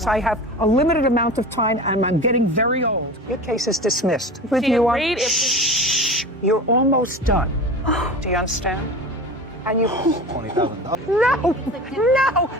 I have a limited amount of time and I'm getting very old. Your case is dismissed. With She you agreed if shh, you're almost done. Do you understand? And you $20,000. No,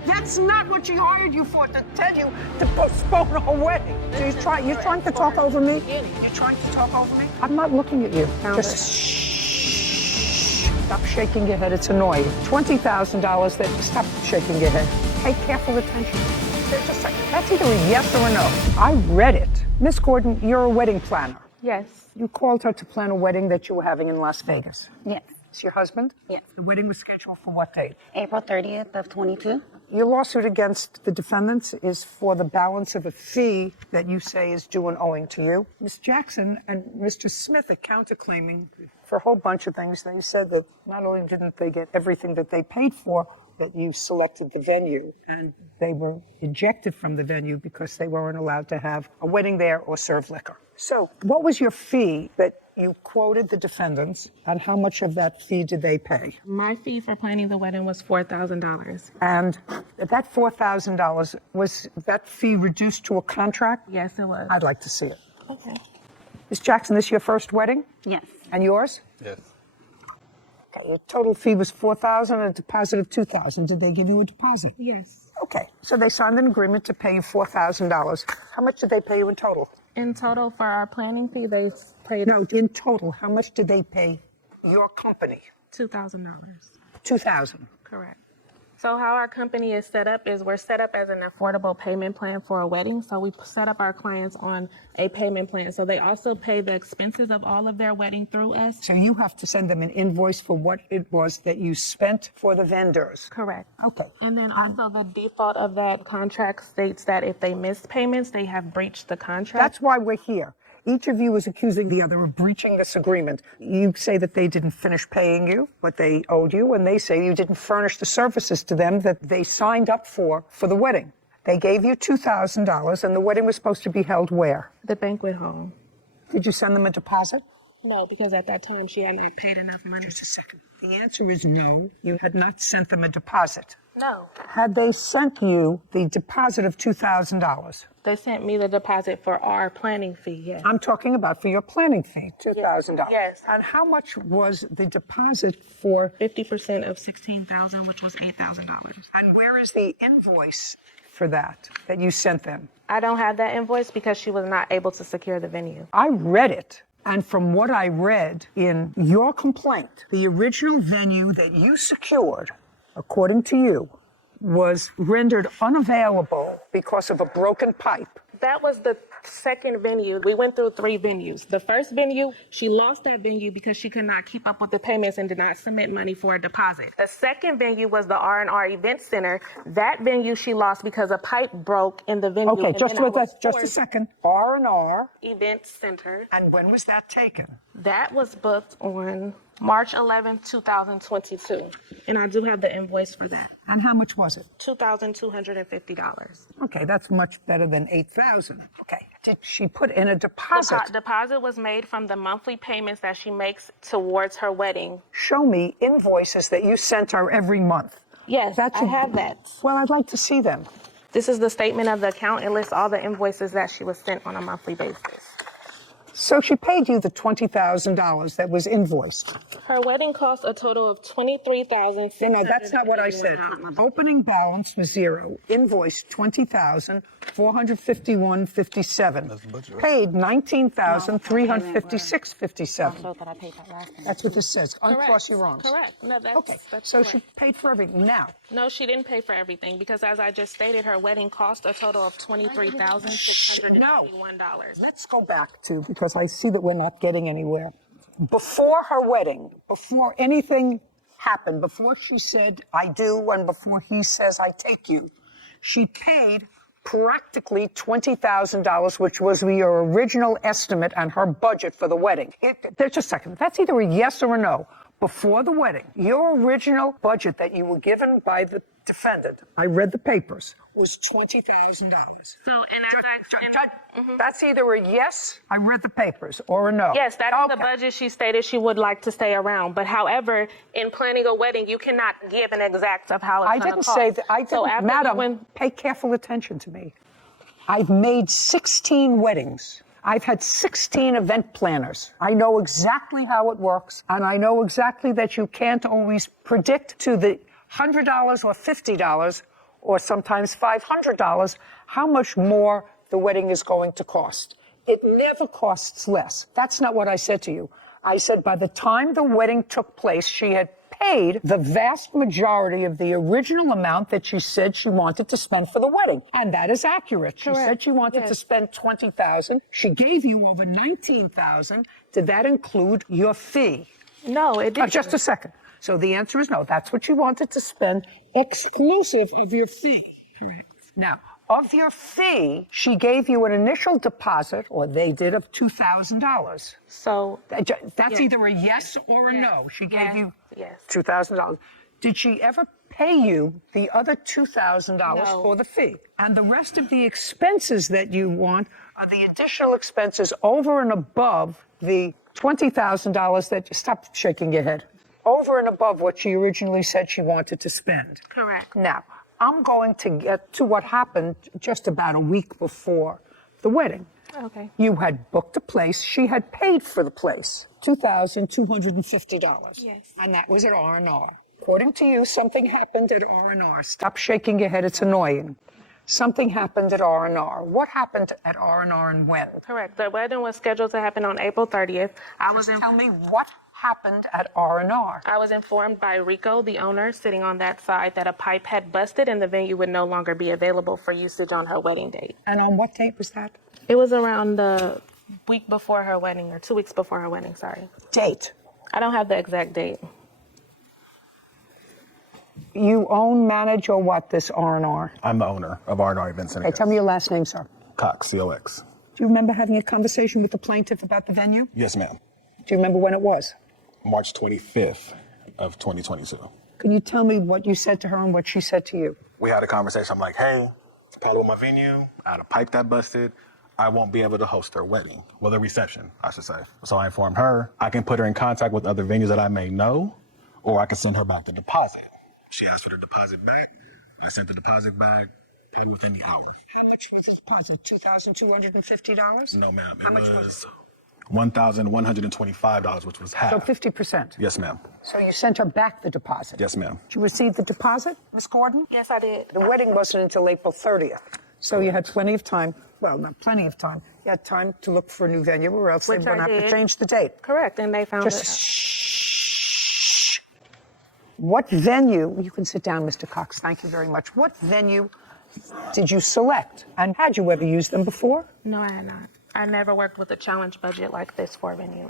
that's not what she hired you for, to tell you to postpone her wedding. So you're trying to talk over me? You're trying to talk over me? I'm not looking at you. Just shh. Stop shaking your head, it's annoying. $20,000 that stop shaking your head. Pay careful attention. Just a second. That's either a yes or a no. I read it. Miss Gordon, you're a wedding planner. Yes. You called her to plan a wedding that you were having in Las Vegas. Yes. It's your husband? Yes. The wedding was scheduled for what date? April 30th of 22. Your lawsuit against the defendants is for the balance of a fee that you say is due and owing to you. Ms. Jackson and Mr. Smith are counterclaiming for a whole bunch of things. They said that not only didn't they get everything that they paid for, that you selected the venue, and they were ejected from the venue because they weren't allowed to have a wedding there or serve liquor. So what was your fee that you quoted the defendants, and how much of that fee did they pay? My fee for planning the wedding was $4,000. And that $4,000, was that fee reduced to a contract? Yes, it was. I'd like to see it. Okay. Ms. Jackson, this your first wedding? Yes. And yours? Yes. Okay, your total fee was $4,000 and a deposit of $2,000. Did they give you a deposit? Yes. Okay, so they signed an agreement to pay you $4,000. How much did they pay you in total? In total, for our planning fee, they paid No, in total, how much did they pay your company? $2,000. $2,000. Correct. So how our company is set up is we're set up as an affordable payment plan for a wedding. So we set up our clients on a payment plan. So they also pay the expenses of all of their wedding through us. So you have to send them an invoice for what it was that you spent for the vendors. Correct. Okay. And then also the default of that contract states that if they miss payments, they have breached the contract. That's why we're here. Each of you is accusing the other of breaching this agreement. You say that they didn't finish paying you what they owed you, and they say you didn't furnish the services to them that they signed up for the wedding. They gave you $2,000, and the wedding was supposed to be held where? The banquet hall. Did you send them a deposit? No, because at that time she had not paid enough money. Just a second. The answer is no. You had not sent them a deposit. No. Had they sent you the deposit of $2,000? They sent me the deposit for our planning fee, yes. I'm talking about for your planning fee, $2,000. Yes. And how much was the deposit for? 50% of $16,000, which was $8,000. And where is the invoice for that you sent them? I don't have that invoice because she was not able to secure the venue. I read it. And from what I read in your complaint, the original venue that you secured, according to you, was rendered unavailable because of a broken pipe. That was the second venue. We went through 3 venues. The first venue, she lost that venue because she could not keep up with the payments and did not submit money for a deposit. The second venue was the R&R Event Center. That venue she lost because a pipe broke in the venue. Okay, just a second. R&R Event Center. And when was that taken? That was booked on March 11th, 2022. And I do have the invoice for that. And how much was it? $2,250. Okay, that's much better than $8,000. Okay. Did she put in a deposit? Deposit was made from the monthly payments that she makes towards her wedding. Show me invoices that you sent her every month. Yes, I have that. Well, I'd like to see them. This is the statement of the account. It lists all the invoices that she was sent on a monthly basis. So she paid you the $20,000 that was invoiced. Her wedding cost a total of $23,000. No, that's not what I said. Opening balance was $0. Invoice $20,451.57. Paid $19,356.57. That's what this says. Uncross your arms. Correct. No, okay. That's so correct. She paid for everything. Now. No, she didn't pay for everything because, as I just stated, her wedding cost a total of $23,651. No. Let's go back to, because I see that we're not getting anywhere. Before her wedding, before anything happened, before she said, I do, and before he says, I take you, she paid practically $20,000, which was your original estimate and her budget for the wedding. There's a second. That's either a yes or a no. Before the wedding, your original budget that you were given by the defendant, I read the papers, was $20,000. So, That's either a yes, I read the papers, or a no. Yes, that is the budget she stated she would like to stay around. But however, in planning a wedding, you cannot give an exact of how it's going to cost. I didn't say that. Madam, pay careful attention to me. I've made 16 weddings. I've had 16 event planners. I know exactly how it works, and I know exactly that you can't always predict to the $100 or $50 or sometimes $500 how much more the wedding is going to cost. It never costs less. That's not what I said to you. I said by the time the wedding took place, she had paid the vast majority of the original amount that she said she wanted to spend for the wedding. And that is accurate. She said she wanted to spend $20,000. She gave you over $19,000. Did that include your fee? No, it didn't. Just a second. So the answer is no. That's what you wanted to spend exclusive of your fee. Correct. Now, of your fee, she gave you an initial deposit, or they did, of $2,000. So that's either a yes or a no. She gave you Yes. $2,000. Did she ever pay you the other $2,000 No. for the fee? And the rest of the expenses that you want are the additional expenses over and above the $20,000 that, stop shaking your head, over and above what she originally said she wanted to spend. Correct. Now, I'm going to get to what happened just about a week before the wedding. Okay. You had booked a place. She had paid for the place, $2,250. Yes. And that was at R&R. According to you, something happened at R&R. Stop shaking your head. It's annoying. Something happened at R&R. What happened at R&R and when? Correct. The wedding was scheduled to happen on April 30th. Tell me what happened at R&R. I was informed by Rico, the owner, sitting on that side, that a pipe had busted and the venue would no longer be available for usage on her wedding date. And on what date was that? It was around the week before her wedding, or 2 weeks before her wedding, sorry. Date. I don't have the exact date. You own, manage, or what, this R&R? I'm the owner of R&R Events Center. Okay, tell me your last name, sir. Cox, C-O-X. Do you remember having a conversation with the plaintiff about the venue? Yes, ma'am. Do you remember when it was? March 25th of 2022. Can you tell me what you said to her and what she said to you? We had a conversation. I'm like, hey, problem with my venue. I had a pipe that busted. I won't be able to host her wedding. Well, the reception, I should say. So I informed her I can put her in contact with other venues that I may know, or I can send her back the deposit. She asked for the deposit back. I sent the deposit back, paid within the hour. How much was the deposit? $2,250? No, ma'am. How much was it? $1,125, which was half. So 50%? Yes, ma'am. So you sent her back the deposit? Yes, ma'am. Did you receive the deposit, Miss Gordon? Yes, I did. The wedding wasn't until April 30th. So you had plenty of time. Well, not plenty of time. You had time to look for a new venue, or else they were going to have to change the date. Correct, and they found Just it. shh. What venue, you can sit down, Mr. Cox, thank you very much. What venue did you select? And had you ever used them before? No, I had not. I never worked with a challenge budget like this for a venue.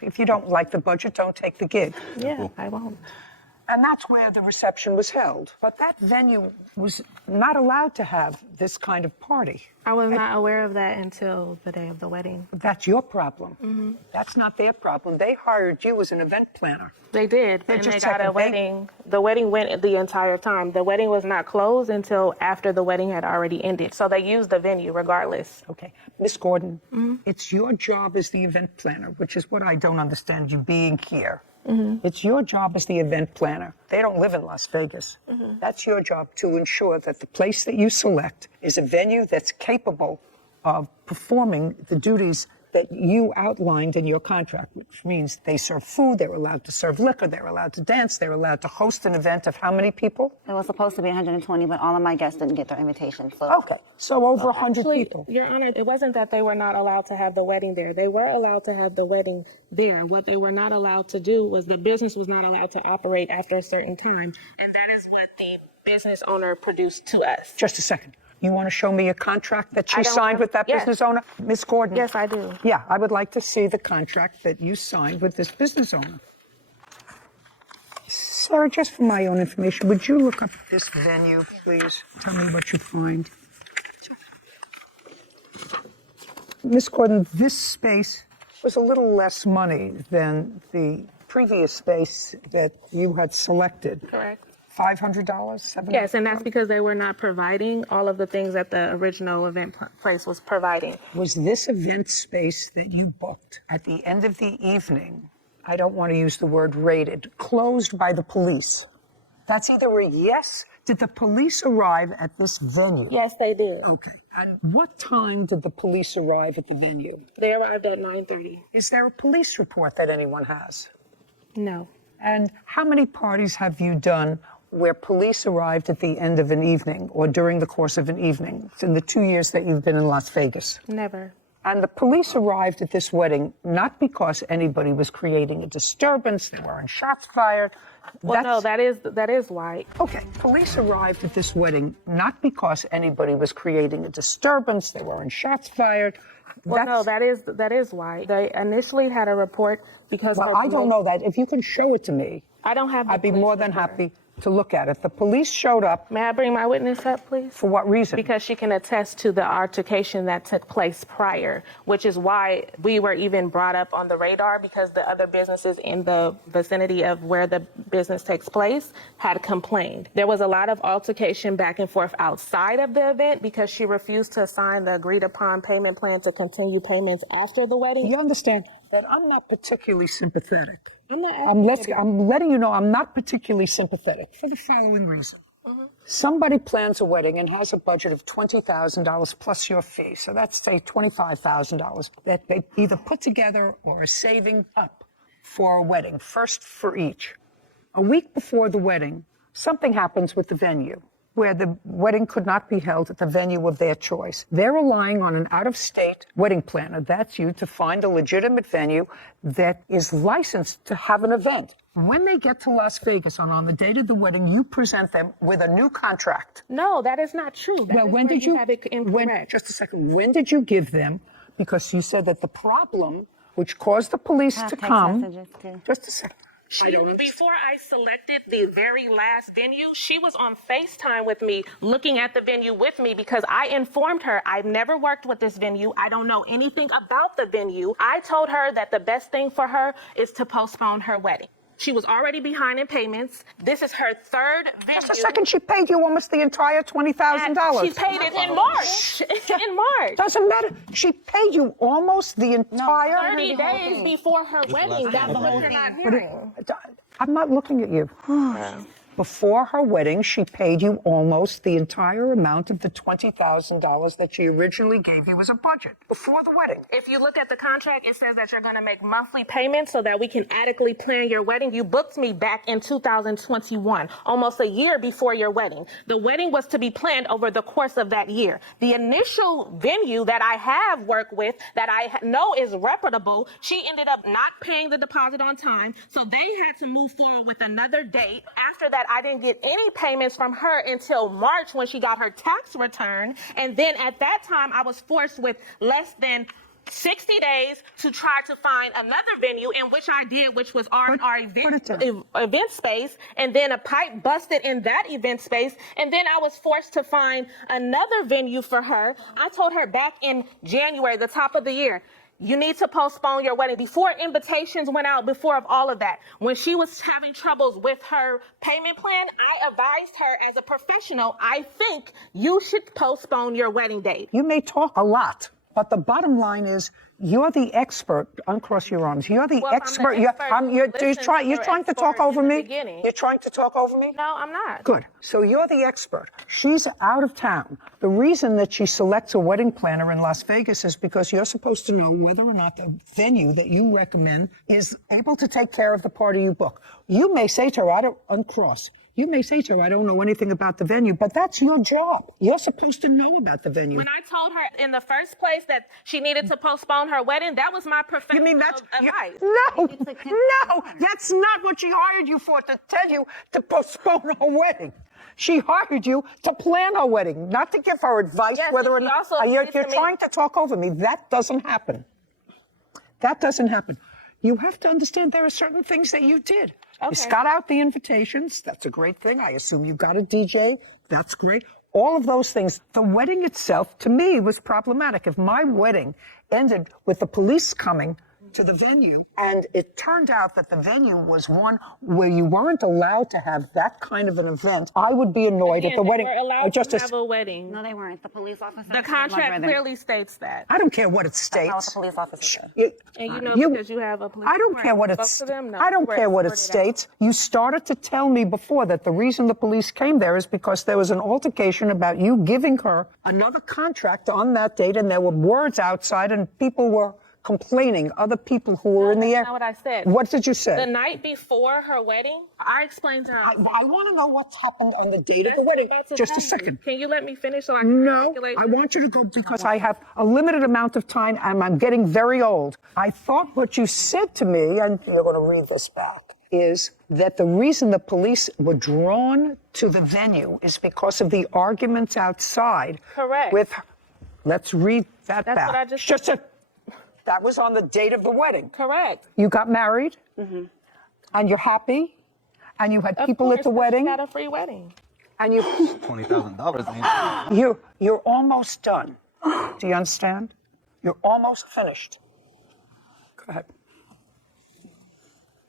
If you don't like the budget, don't take the gig. Yeah, I won't. And that's where the reception was held. But that venue was not allowed to have this kind of party. I was not aware of that until the day of the wedding. That's your problem. That's not their problem. They hired you as an event planner. They did, and just they got a checking. wedding. The wedding went the entire time. The wedding was not closed until after the wedding had already ended. So they used the venue regardless. Okay. Miss Gordon, it's your job as the event planner, which is what I don't understand you being here. It's your job as the event planner. They don't live in Las Vegas. That's your job to ensure that the place that you select is a venue that's capable of performing the duties that you outlined in your contract, which means they serve food, they're allowed to serve liquor, they're allowed to dance, they're allowed to host an event of how many people? It was supposed to be 120, but all of my guests didn't get their invitation. So Okay, so over 100 Actually, people. Your Honor, it wasn't that they were not allowed to have the wedding there. They were allowed to have the wedding there. What they were not allowed to do was the business was not allowed to operate after a certain time. And that is what the business owner produced to us. Just a second. You want to show me a contract that I you don't signed have- with that yes. business owner? Miss Gordon? Yes, I do. Yeah, I would like to see the contract that you signed with this business owner. Sir, just for my own information, would you look up this venue, please? Tell me what you find. Miss Gordon, this space was a little less money than the previous space that you had selected. Correct. $500? $700? Yes, and that's because they were not providing all of the things that the original event place was providing. Was this event space that you booked at the end of the evening, I don't want to use the word raided, closed by the police? That's either a yes Did the police arrive at this venue? Yes, they did. Okay. And what time did the police arrive at the venue? They arrived at 9:30. Is there a police report that anyone has? No. And how many parties have you done where police arrived at the end of an evening or during the course of an evening in the 2 years that you've been in Las Vegas? Never. And the police arrived at this wedding not because anybody was creating a disturbance, there weren't shots fired. Well, no, that is why. Okay, police arrived at this wedding not because anybody was creating a disturbance, there weren't shots fired. Well, no, that is why. They initially had a report because... Well, I don't know that. If you can show it to me, I don't have the I'd be police more than report. happy to look at it. The police showed up. May I bring my witness up, please? For what reason? Because she can attest to the altercation that took place prior, which is why we were even brought up on the radar, because the other businesses in the vicinity of where the business takes place had complained. There was a lot of altercation back and forth outside of the event because she refused to sign the agreed upon payment plan to continue payments after the wedding. You understand that I'm not particularly sympathetic. I'm not I'm letting you know I'm not particularly sympathetic for the following reason. Somebody plans a wedding and has a budget of $20,000 plus your fee. So that's, say, $25,000 that they either put together or are saving up for a wedding, first for each. A week before the wedding, something happens with the venue where the wedding could not be held at the venue of their choice. They're relying on an out-of-state wedding planner, that's you, to find a legitimate venue that is licensed to have an event. When they get to Las Vegas and on the date of the wedding, you present them with a new contract. No, that is not true. Well, when did you, have it incorrect. just a second, when did you give them, because you said that the problem which caused the police to text come, messages, too. just a second. Before I selected the very last venue, she was on FaceTime with me, looking at the venue with me, because I informed her I've never worked with this venue. I don't know anything about the venue. I told her that the best thing for her is to postpone her wedding. She was already behind in payments. This is her third venue. Just a second, she paid you almost the entire $20,000. She paid it in March. In March. Doesn't matter. She paid you almost the entire 30 days before her wedding. That's what you're not hearing. I'm not looking at you. Before her wedding, she paid you almost the entire amount of the $20,000 that she originally gave you as a budget. Before the wedding. If you look at the contract, it says that you're going to make monthly payments so that we can adequately plan your wedding. You booked me back in 2021, almost a year before your wedding. The wedding was to be planned over the course of that year. The initial venue that I have worked with, that I know is reputable, she ended up not paying the deposit on time, so they had to move forward with another date. After that, I didn't get any payments from her until March when she got her tax return. And then at that time, I was forced with less than 60 days to try to find another venue, in which I did, which was our event space. And then a pipe busted in that event space. And then I was forced to find another venue for her. I told her back in January, the top of the year, you need to postpone your wedding. Before invitations went out, before of all of that, when she was having troubles with her payment plan, I advised her as a professional, I think you should postpone your wedding date. You may talk a lot, but the bottom line is you're the expert. Uncross your arms. You're the expert. You're trying to talk over me? You're trying to talk over me? No, I'm not. Good. So you're the expert. She's out of town. The reason that she selects a wedding planner in Las Vegas is because you're supposed to know whether or not the venue that you recommend is able to take care of the party you book. You may say to her, I don't uncross. You may say to her, I don't know anything about the venue, but that's your job. You're supposed to know about the venue. When I told her in the first place that she needed to postpone her wedding, that was my professional You mean that's advice. No, that's not what she hired you for, to tell you to postpone her wedding. She hired you to plan her wedding, not to give her advice whether or not. You're trying to talk over me. That doesn't happen. That doesn't happen. You have to understand there are certain things that you did. Okay. You got out the invitations. That's a great thing. I assume you got a DJ. That's great. All of those things. The wedding itself, to me, was problematic. If my wedding ended with the police coming to the venue, and it turned out that the venue was one where you weren't allowed to have that kind of an event, I would be annoyed at the wedding. We're allowed just to have a wedding. No, they weren't. The police officer. The contract clearly states that. I don't care what it That's not what the states. police officer said. And you know, You- because you have a police I don't report, care what you it spoke to them? No, I don't you were care what it escorted out. states. You started to tell me before that the reason the police came there is because there was an altercation about you giving her another contract on that date, and there were words outside, and people were complaining, other people who were in the air. That's not what I said. What did you say? The night before her wedding, I explained to her. I want to know what's happened on the date of the wedding. That's what Just a happened. second. Can you let me finish so I can No, articulate? I want you to go because I have a limited amount of time and I'm getting very old. I thought what you said to me, and you're going to read this back, is that the reason the police were drawn to the venue is because of the arguments outside. Correct. Let's read that That's back. what I just that was on the date of the wedding. Correct. You got married, and you're happy, and you had people at the wedding, She got a free wedding. and you $20,000. you're almost done. Do you understand? You're almost finished. Go ahead.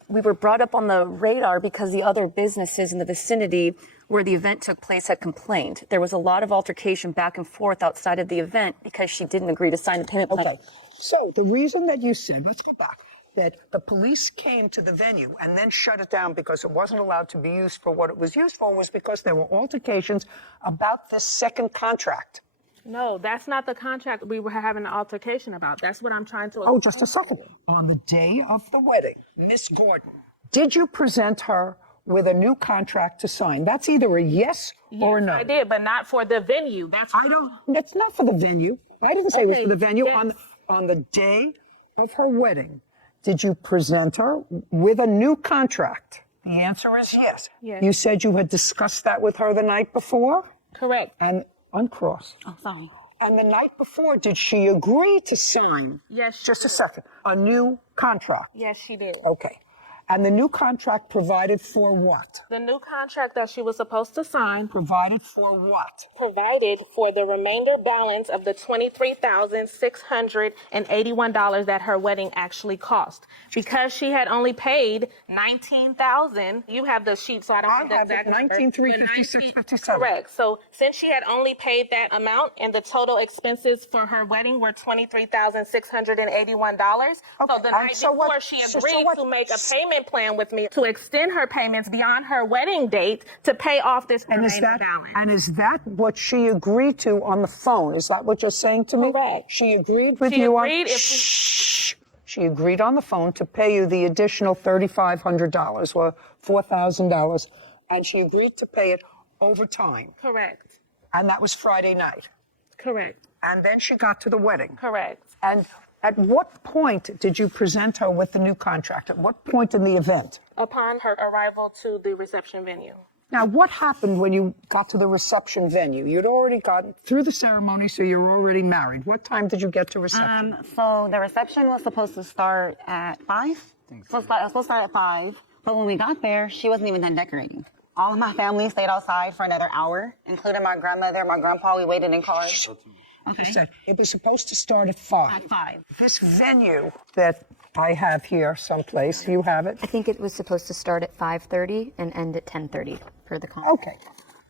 We were brought up on the radar because the other businesses in the vicinity where the event took place had complained. There was a lot of altercation back and forth outside of the event because she didn't agree to sign the payment plan. Okay. So the reason that you said, let's go back, that the police came to the venue and then shut it down because it wasn't allowed to be used for what it was used for was because there were altercations about this second contract. No, that's not the contract we were having an altercation about. That's what I'm trying to. Oh, just a second. On the day of the wedding, Miss Gordon, did you present her with a new contract to sign? That's either a yes or a no. I did, but not for the venue. That's not for the venue. I didn't say it was for the venue. yes. On the day of her wedding, did you present her with a new contract? The answer is yes. Yes. You said you had discussed that with her the night before? Correct. And uncross. Oh, sorry. And the night before, did she agree to sign? Yes, she Just a did. second. A new contract? Yes, she did. Okay. And the new contract provided for what? The new contract that she was supposed to sign Provided for what? provided for the remainder balance of the $23,681 that her wedding actually cost. Because she had only paid $19,000, you have the sheet, so I don't have the have exact it, number. 19,356.57. Correct. So since she had only paid that amount and the total expenses for her wedding were $23,681, so Okay, the and night so what- before she so agreed what- to make a payment plan with me to extend her payments beyond her wedding date to pay off this And remaining is that balance. and is that what she agreed to on the phone? Is that what you're saying to me? Correct. She agreed with She you agreed on. if we- Shh. She agreed on the phone to pay you the additional $3,500 or $4,000, and she agreed to pay it over time. Correct. And that was Friday night. Correct. And then she got to the wedding. Correct. And at what point did you present her with the new contract? At what point in the event? Upon her arrival to the reception venue. Now, what happened when you got to the reception venue? You'd already gotten through the ceremony, so you were already married. What time did you get to reception? So the reception was supposed to start at 5. It was supposed to start at 5. But when we got there, she wasn't even done decorating. All of my family stayed outside for another hour, including my grandmother, my grandpa. We waited in cars. I said it was supposed to start at 5. At 5. This venue that I have here someplace, you have it? I think it was supposed to start at 5:30 and end at 10:30 per the contract. Okay,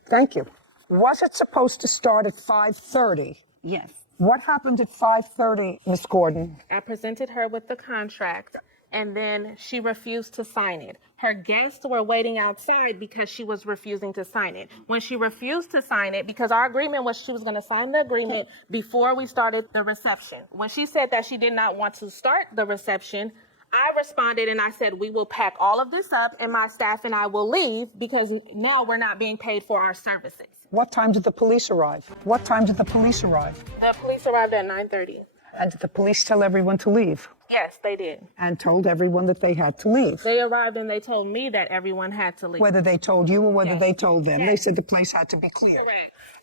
thank you. Was it supposed to start at 5:30? Yes. What happened at 5:30, Miss Gordon? I presented her with the contract, and then she refused to sign it. Her guests were waiting outside because she was refusing to sign it. When she refused to sign it, because our agreement was she was going to sign the agreement before we started the reception. When she said that she did not want to start the reception, I responded and I said, we will pack all of this up and my staff and I will leave because now we're not being paid for our services. What time did the police arrive? What time did the police arrive? The police arrived at 9:30. And did the police tell everyone to leave? Yes, they did. And told everyone that they had to leave? They arrived and they told me that everyone had to leave. Whether they told you or whether they told them, they said the place had to be clear.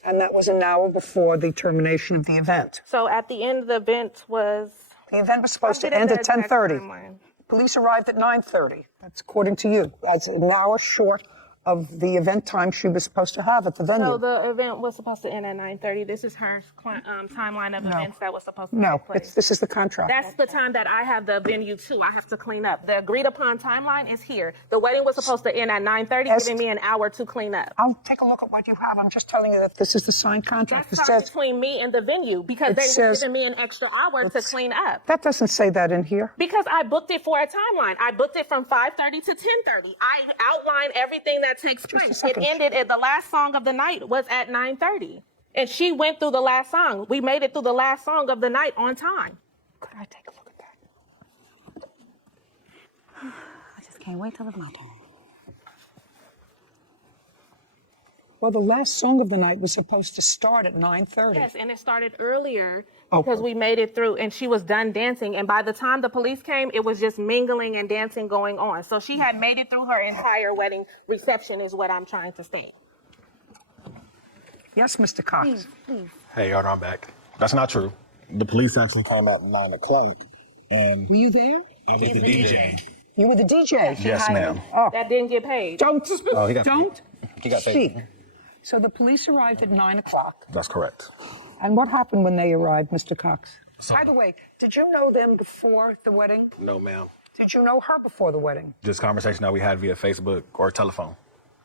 And that was an hour before the termination of the event. So at the end, the event was... The event was supposed to I'll get end the at exact 10:30. timeline. Police arrived at 9:30. That's according to you. That's an hour short of the event time she was supposed to have at the venue. So the event was supposed to end at 9:30. This is her timeline of events that was supposed to No, take place. this is the contract. That's the time that I have the venue too. I have to clean up. The agreed upon timeline is here. The wedding was supposed to end at 9:30, giving me an hour to clean up. I'll take a look at what you have. I'm just telling you that this is the signed contract. That's between me and the venue because they were giving me an extra hour to clean up. That doesn't say that in here. Because I booked it for a timeline. I booked it from 5:30 to 10:30. I outlined everything that takes place. It ended at the last song of the night was at 9:30. And she went through the last song. We made it through the last song of the night on time. Could I take a look at that? I just can't wait till it's my turn. Well, the last song of the night was supposed to start at 9:30. Yes, and it started earlier because we made it through and she was done dancing. And by the time the police came, it was just mingling and dancing going on. So she had made it through her entire wedding reception is what I'm trying to state. Yes, Mr. Cox. Hey, Your Honor, I'm back. That's not true. The police actually came at 9 o'clock, and Were you there? I was the DJ. You were the DJ. Yes, ma'am. Oh, That didn't get paid. don't. Oh, he got don't He got paid. speak. So the police arrived at 9 o'clock. That's correct. And what happened when they arrived, Mr. Cox? By the way, did you know them before the wedding? No, ma'am. Did you know her before the wedding? This conversation that we had via Facebook or telephone.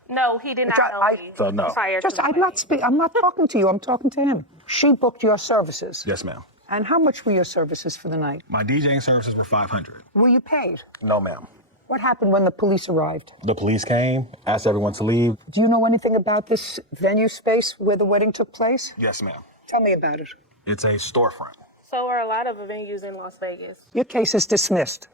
No, he did not know me So no. prior to the I'm wedding. I'm not talking to you. I'm talking to him. She booked your services. Yes, ma'am. And how much were your services for the night? My DJing services were $500. Were you paid? No, ma'am. What happened when the police arrived? The police came, asked everyone to leave. Do you know anything about this venue space where the wedding took place? Yes, ma'am. Tell me about it. It's a storefront. So are a lot of venues in Las Vegas. Your case is dismissed.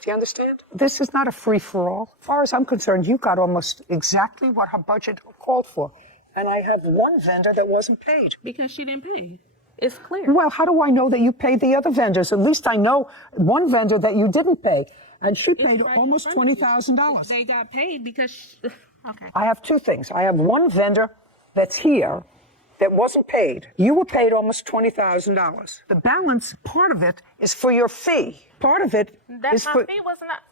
Do you understand? This is not a free-for-all. As far as I'm concerned, you got almost exactly what her budget called for. And I have one vendor that wasn't paid. Because she didn't pay. It's clear. Well, how do I know that you paid the other vendors? At least I know one vendor that you didn't pay. And she paid right almost in front of you. $20,000. They got paid because okay. I have two things. I have one vendor that's here that wasn't paid. You were paid almost $20,000. The balance, part of it, is for your fee. Part of it is My for... fee was not.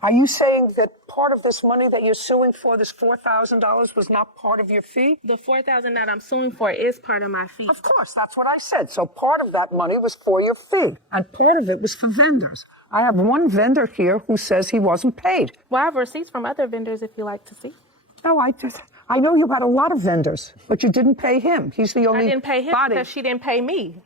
Are you saying that part of this money that you're suing for, this $4,000, was not part of your fee? The $4,000 that I'm suing for is part of my fee. Of course, that's what I said. So part of that money was for your fee, and part of it was for vendors. I have one vendor here who says he wasn't paid. Well, I have receipts from other vendors if you like to see. No, I know you had a lot of vendors, but you didn't pay him. He's the only I didn't pay him body. because she didn't pay me.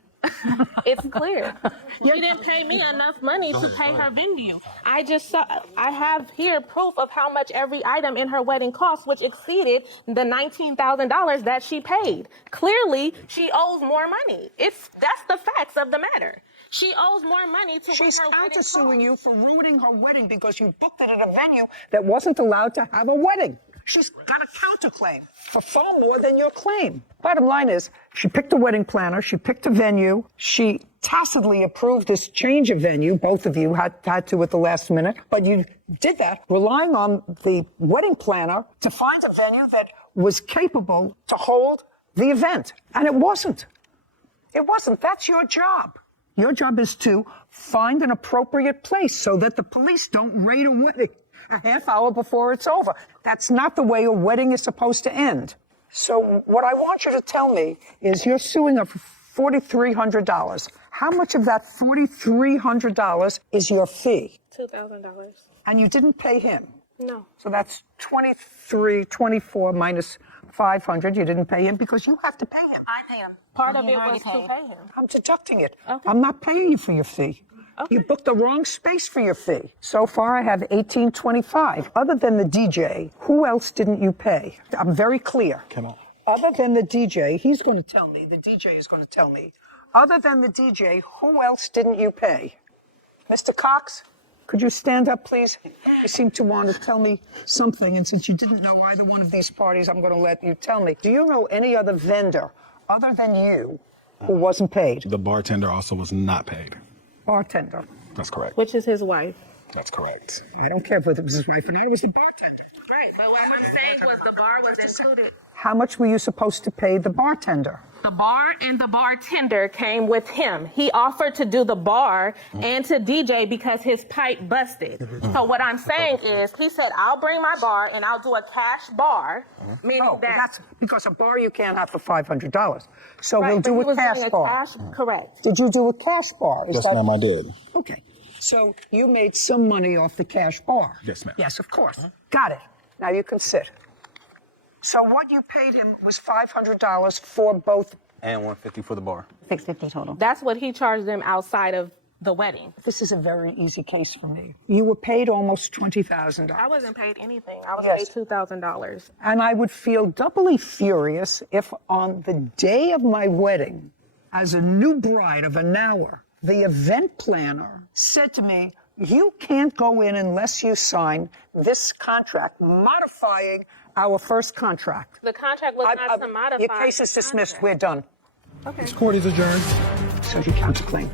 It's clear. She didn't pay me enough money to pay her venue. I have here proof of how much every item in her wedding cost, which exceeded the $19,000 that she paid. Clearly, she owes more money. That's the facts of the matter. She owes more money to She's what her wedding countersuing cost. you for ruining her wedding because you booked it at a venue that wasn't allowed to have a wedding. She's got a counterclaim for far more than your claim. Bottom line is, she picked a wedding planner, she picked a venue, she tacitly approved this change of venue. Both of you had to at the last minute, but you did that relying on the wedding planner to find a venue that was capable to hold the event. And it wasn't. It wasn't. That's your job. Your job is to find an appropriate place so that the police don't raid a wedding a half hour before it's over. That's not the way a wedding is supposed to end. So what I want you to tell me is you're suing her for $4,300. How much of that $4,300 is your fee? $2,000. And you didn't pay him. No. So that's 24 minus 500. You didn't pay him because you have to pay him. I pay him. Part of He it already was to paid. pay him. I'm deducting it. Okay. I'm not paying you for your fee. Okay. You booked the wrong space for your fee. So far, I have $1,825. Other than the DJ, who else didn't you pay? I'm very clear. Come on. Other than the DJ, he's going to tell me, the DJ is going to tell me, other than the DJ, who else didn't you pay? Mr. Cox, could you stand up, please? You seem to want to tell me something, and since you didn't know either one of these parties, I'm going to let you tell me. Do you know any other vendor, other than you, who wasn't paid? The bartender also was not paid. Bartender. That's correct. Which is his wife. That's correct. I don't care if it was his wife or not, it was the bartender. Right, but what I'm saying was the bar was included. How much were you supposed to pay the bartender? The bar and the bartender came with him. He offered to do the bar and to DJ because his pipe busted. So what I'm saying is, he said, I'll bring my bar and I'll do a cash bar, meaning Oh, that... that's because a bar you can't have for $500. So Right, we'll but do he a was cash doing bar. Correct. Did you do a cash bar? Yes, ma'am, I did. Okay. So you made some money off the cash bar? Yes, ma'am. Yes, of course. Got it. Now you can sit. So what you paid him was $500 for both. And $150 for the bar. $650 total. That's what he charged them outside of the wedding. This is a very easy case for me. You were paid almost $20,000. I wasn't paid anything. I was Yes. paid $2,000. And I would feel doubly furious if on the day of my wedding, as a new bride of an hour, the event planner said to me, you can't go in unless you sign this contract, modifying our first contract. The contract was not to modify. Your case is the dismissed. contract. We're done. Okay. This court is adjourned. So you counterclaim.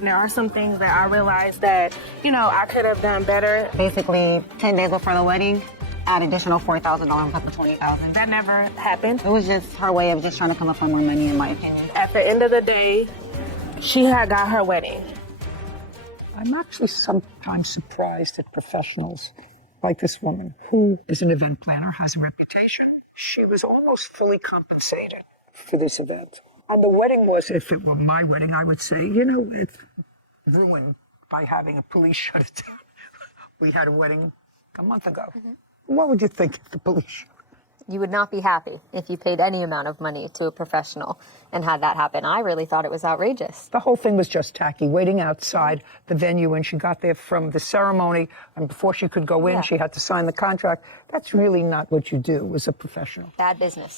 There are some things that I realized that, I could have done better. Basically, 10 days before the wedding, add additional $4,000 on top of $20,000. That never happened. It was just her way of just trying to come up with more money, in my opinion. At the end of the day, she had got her wedding. I'm actually sometimes surprised at professionals like this woman, who is an event planner, has a reputation. She was almost fully compensated for this event. And the wedding was, if it were my wedding, I would say, it's ruined by having a police shut it down. We had a wedding a month ago. What would you think if the police? You would not be happy if you paid any amount of money to a professional and had that happen. I really thought it was outrageous. The whole thing was just tacky, waiting outside the venue, and she got there from the ceremony, and before she could go in, she had to sign the contract. That's really not what you do as a professional. Bad business.